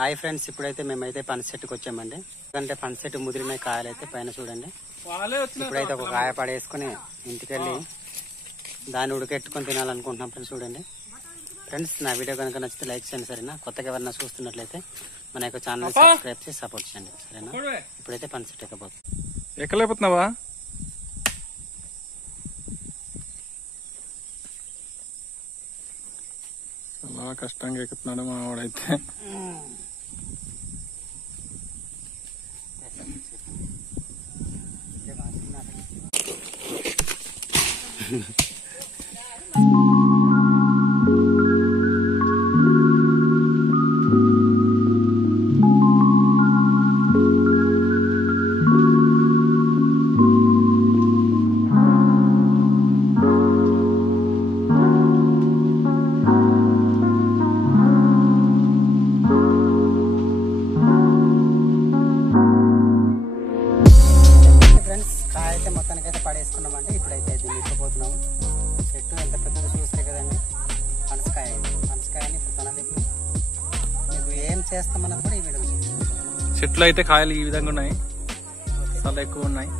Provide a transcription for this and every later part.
Hi friends, ఇప్పుడైతే మేమైతే పనస చెట్టుకు వచ్చామండి. ఎందుకంటే పనస చెట్టు ముదిరిన కాయలు అయితే పైన చూడండి. ఇప్పుడైతే ఒక కాయ పడేసుకుని ఇంటికెళ్ళి దాన్ని ఉడకెట్టుకొని తినాలనుకుంటున్నాం ఫ్రెండ్స్. చూడండి ఫ్రెండ్స్, నా వీడియో కనుక నచ్చితే లైక్ చేయండి సరేనా. కొత్తగా ఎవరైనా చూస్తున్నట్లయితే మన యొక్క ఛానల్ సబ్స్క్రైబ్ చేసి సపోర్ట్ చేయండి సరేనా. ఇప్పుడైతే పనస చెట్టు ఎక్కబోతుంది. ఎక్కలేకపోతున్నావా? చాలా కష్టంగా ఎక్కుతున్నాడు మా వాడైతే. మొత్తానికైతే పడేసుకున్నామండి. ఇప్పుడైతే దీన్ని ఇప్పపోతున్నాము. చెట్టు ఎంత పెద్దగా చూస్తే కదండి, పనసకాయని ఇప్పుడు కొనాలి. మీకు ఏం చేస్తామన్నది కూడా ఈ వీడియో. చెట్లు అయితే కాయలు ఈ విధంగా ఉన్నాయి, చాలా ఎక్కువ ఉన్నాయి.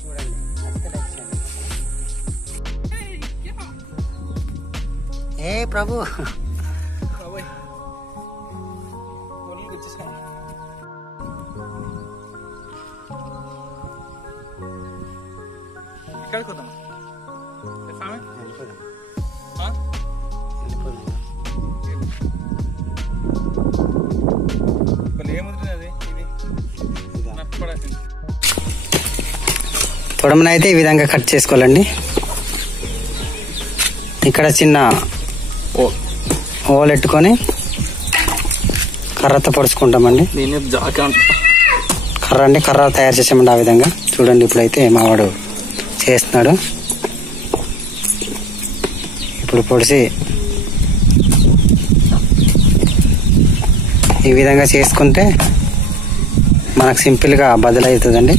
చూడండి, నచ్చితే లైక్ చేయండి. ఏ ప్రభు ఎక్కడికి వద్దాం? పొడమనైతే ఈ విధంగా కట్ చేసుకోవాలండి. ఇక్కడ చిన్న ఓలెట్టుకొని కర్రతో పొడుచుకుంటామండి. కర్ర తయారు చేసామండి. ఆ విధంగా చూడండి. ఇప్పుడైతే మావాడు చేస్తున్నాడు. ఇప్పుడు పొడిచి ఈ విధంగా చేసుకుంటే మనకు సింపుల్ గా బదులవుతుందండి.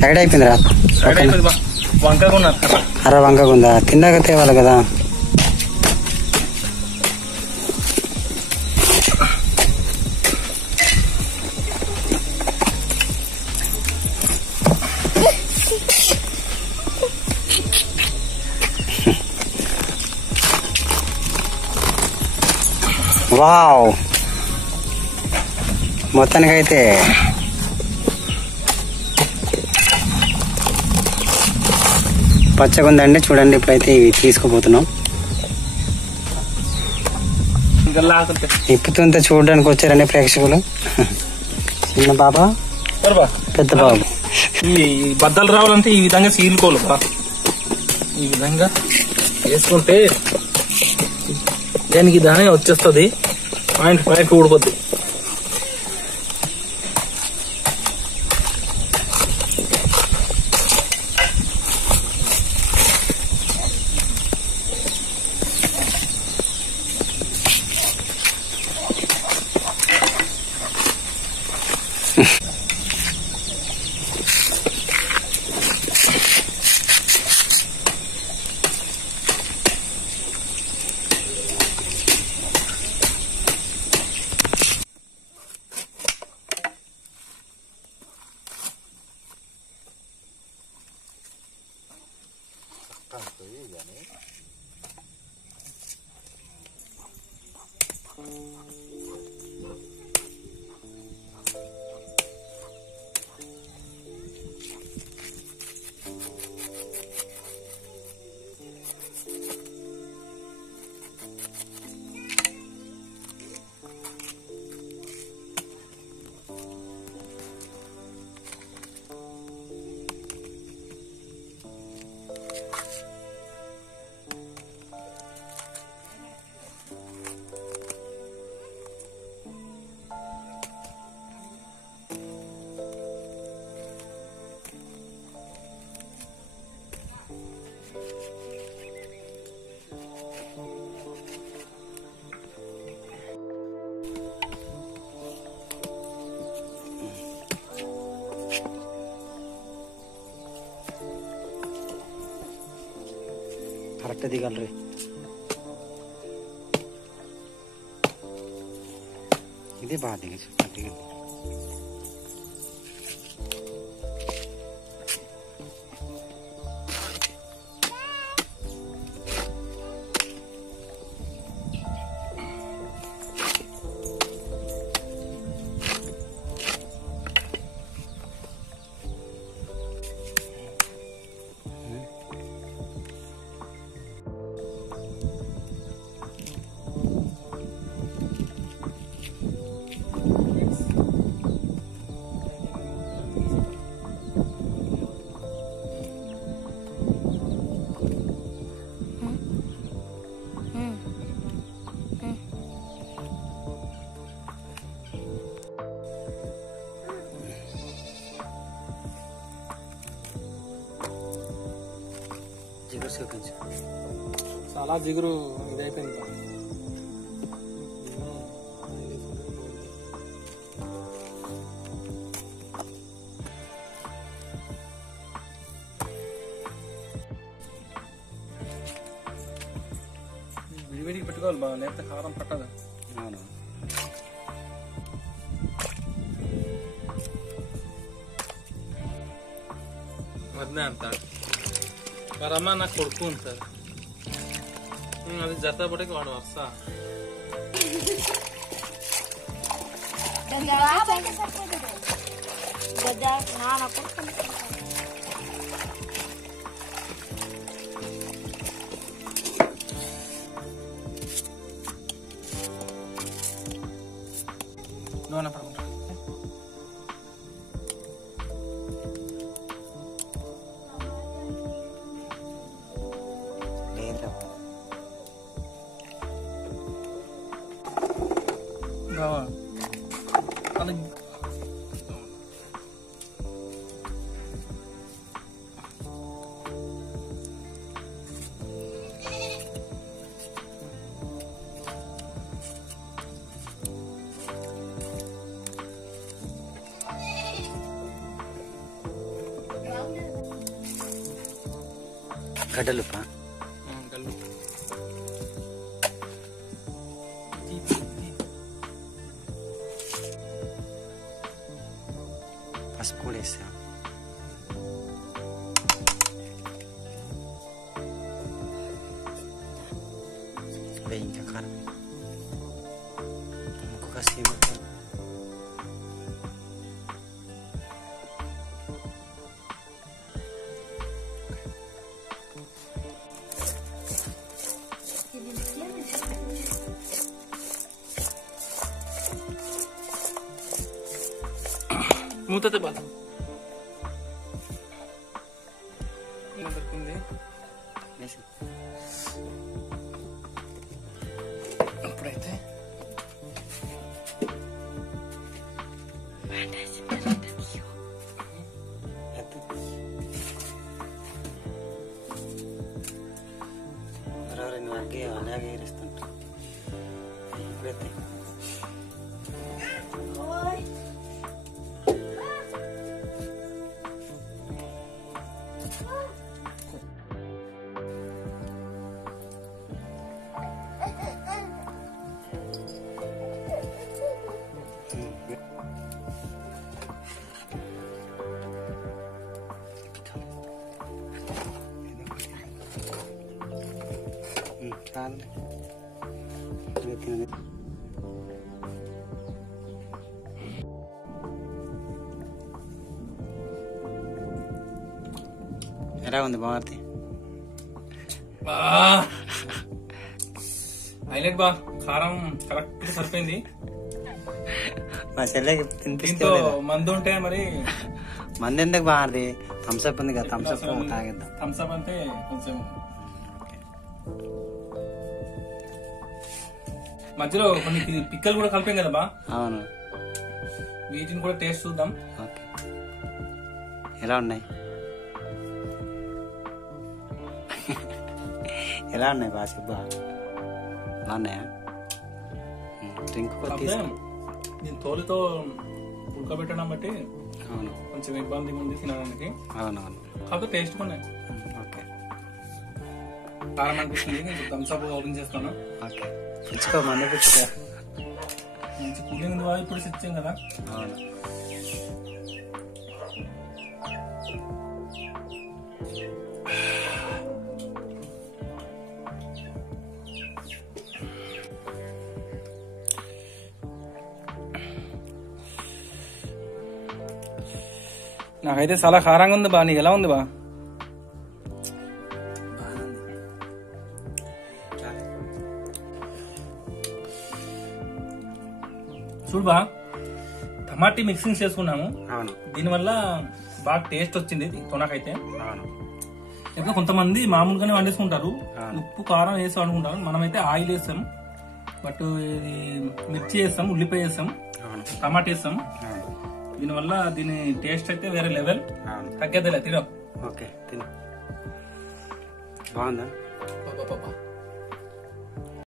సైడ్ అయిపోయింది రా, కర్ర వంకగా ఉందా? తిన్నాక తేవాలి కదా. వావ్, మొత్తానికైతే పచ్చగా ఉందండి. చూడండి, ఇప్పుడైతే ఇవి తీసుకుపోతున్నాం. ఇప్పుతుంటే చూడడానికి వచ్చారండి ప్రేక్షకులు. చిన్న బాబా, పెద్ద బాబా. ఈ బద్దలు రావాలంటే ఈ విధంగా సీలుకోవాలి బా. ఈ విధంగా వేసుకుంటే దానికి దానే వచ్చేస్తుంది. పాయింట్ ఊడిపోద్ది. ಕರೆಕ್ಟ್ ದಿಗಲ್ರಿ. ఇది బాగా దిగచ్చు. జిగురు చూపించు. చాలా జిగురు ఇదైపోయింది. విడివిడికి పెట్టుకోవాలి బాగా, లేకపోతే కారం పట్టదు. అవును. వద్దే అంత రమ్మ నాకు కొడుకు ఉంది సార్, అది జత పడికి వాడు వస్తా. నూనె పడకుండా గడ్డలుప్ప పసుపు కూడా వేసా. ఇంకా కారం ఇంకొక సీమ మూతతే బాధ దొరికింది. ఇప్పుడైతే అలాగే ఏరుస్తుంటా. ఇప్పుడైతే ఎలా ఉంది భారతి? హైలైట్ బా, కారం కరెక్ట్ సరిపోయింది. మా చెల్లెకి తినిపిస్తే మందు ఉంటే మరి మంది ఎందుకు భారతి? థమ్స్అప్ ఉంది కదా, థమ్స్అప్ తాగేద్దాం. థమ్స్అప్ అంటే కొంచెం మధ్యలో కొన్ని పిక్కలు కూడా కలిపాం కదా బా. అవును, వీటిని కూడా టేస్ట్ చూద్దాం. ఓకే, ఎలా ఉన్నాయి? ఎలా ఉన్నాయి బా? చెప్పా, బాగున్నాయా? డ్రింక్ కూడా దీని తోలుతో ఉడకబెట్టడం బట్టి అవును కొంచెం ఇబ్బంది ఉంది తినడానికి. అవునవును, కాకపోతే టేస్ట్ ఉన్నాయి. ఓకే, కారం అనిపిస్తుంది. థమ్స్అప్ ఓపెన్ చేస్తాను. ఓకే, పుచ్చుకో, మంది పుచ్చుకో. మంచి కూలింగ్ ఉంది బాగా, ఇప్పుడు ఇచ్చాం కదా. అవును. నాకైతే చాలా కారంగా ఉంది బా. నీకు ఎలా ఉంది బా? చూడు బా, టమాటీ మిక్సింగ్ చేసుకున్నాము. దీనివల్ల బాగా టేస్ట్ వచ్చింది తొనకైతే. ఇంకా కొంతమంది మామూలుగానే వండేసుకుంటారు, ఉప్పు కారం వేసి వండుకుంటారు. మనమైతే ఆయిల్ వేస్తాం, బట్ ఇది మిర్చి వేస్తాం, ఉల్లిపాయ వేస్తాం, టమాటా వేస్తాం. దీనివల్ల దీని టేస్ట్ అయితే వేరే లెవెల్. తగ్గేదిలే, తినో. ఓకే, తిను. బాగుందా?